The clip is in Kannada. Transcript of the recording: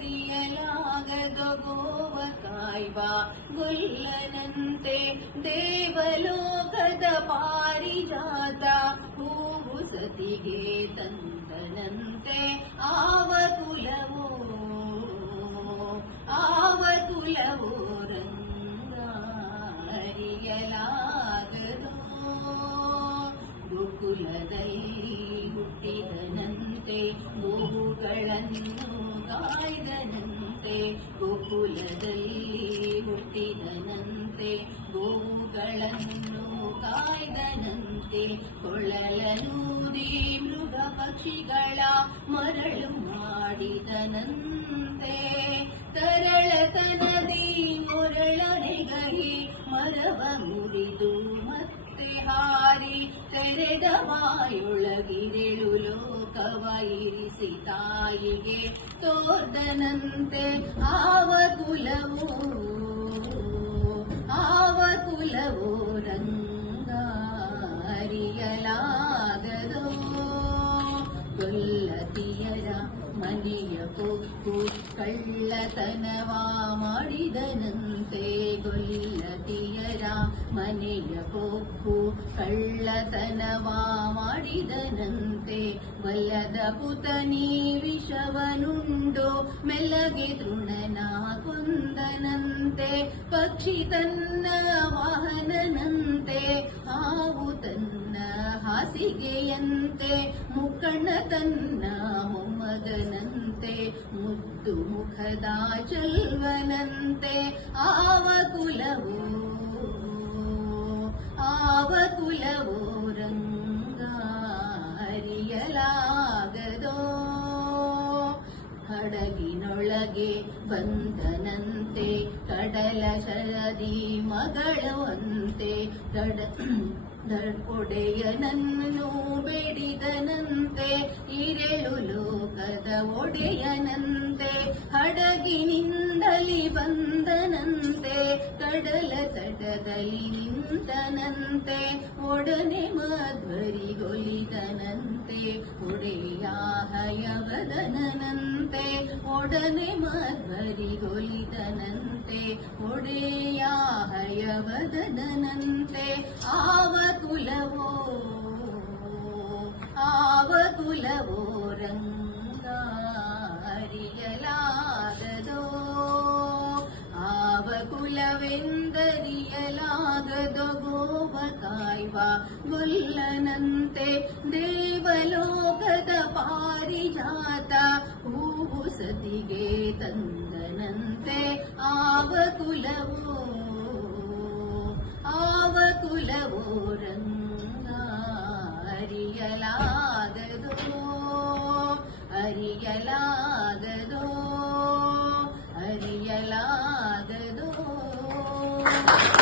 ಕುಲವೆಂದರಿಯಲಾಗದ ಗೋವ ಕಾಯ್ವ ಗೊಲ್ಲನಂತೆ ದೇವಲೋಕದ ಪಾರಿಜಾತ ಹೂವು ಸತಿಗೆ ತಂದನಂತೆ ಆವ ಕುಲವೋ ರಂಗ ಅರಿಯಲಾಗದೋ ಗೋಕುಲದಲ್ಲಿ ಹುಟ್ಟಿದನಂತೆ ಗೋವುಗಳನ್ನು ಕಾಯ್ದನಂತೆ ಗೋಕುಲದಲ್ಲಿ ಹುಟ್ಟಿದನಂತೆ ಗೋವುಗಳನ್ನು ಕಾಯ್ದನಂತೆ ಕೊಳಲನೂದಿ ಮೃಗ ಪಕ್ಷಿಗಳ ಮರಳು ಮಾಡಿದನಂತೆ ತರಳತನದಿ ಮೊರಳನೆಗಹಿ ಮರವ ಮುರಿದು ಮತ್ತೆ ಹಾರಿ ತೆರೆದ ಬಾಯೊಳಗಿರೆಳು ಲೋಕವ ಇರಿಸಿ ತಾಯಿಗೆ ತೋರ್ದನಂತೆ ಆವ ಕುಲವೋ ರಂಗ ಅರಿಯಲಾಗದೋ ಗೊಲ್ಲತಿಯರ ಮನೆಯ ಪೊಕ್ಕು ಕಳ್ಳತನವ ಮಾಡಿದನಂತೆ ಗೊಲ್ಲತಿಯರ ಮನೆಯ ಪೊಕ್ಕು ಕಳ್ಳತನವ ಮಾಡಿದನಂತೆ ಬಲ್ಲದ ಪುತನಿ ವಿಷವನುಂಡು ಮೆಲ್ಲಗೆ ತೃಣನ ಕೊಂದನಂತೆ ಪಕ್ಷಿ ತನ್ನ ವಾಹನನಂತೆ ಹಾವು ತನ್ನ ಹಾಸಿಗೆಯಂತೆ ಮುಕ್ಕಣ್ಣ ತನ್ನ ಮೊಮ್ಮಗನಂತೆ ಮುದ್ದು ಮುಖದ ಚೆಲ್ವನಂತೆ ಆವ ಕುಲವೋ ರಂಗ ಅರಿಯಲಾಗದೋ ಹಡಗಿನೊಳಗೆ ಬಂದನಂತೆ ಕಡಲ ಶರದಿ ಮಗಳವಂತೆ ಒಡೆಯನನ್ನು ಬೇಡಿದನಂತೆ ಇರೆಳು ಲೋಕದ ಒಡೆಯನಂತೆ ಹಡಗಿನಿಂದಲಿ ಬಂದನಂತೆ ಕಡಲ ತಟದಲ್ಲಿ ನಿಂತನಂತೆ ಒಡನೆ ಮಧ್ವರಿಗೊಲಿದನಂತೆ ಒಡೆಯ ಹಯವದನಂತೆ ಒಡನೆ ಮಧ್ವರಿಗೊಲಿದನಂತೆ ಒಡೆಯ ಹಯವದನಂತೆ ಆವ ಕುಲವೋ ರಂಗ ಅರಿಯಲಾಗದೋ ಆವ ಕುಲವೆಂದರಿಯಲಾಗದೋ ಗೋವ ಕಾಯ್ವ ಗೊಲ್ಲನಂತೆ ದೇವಲೋಕದ ಪಾರಿಜಾತ ಹೂವು ಸತಿಗೆ ತಂದನಂತೆ ಆವ ಕುಲವೋ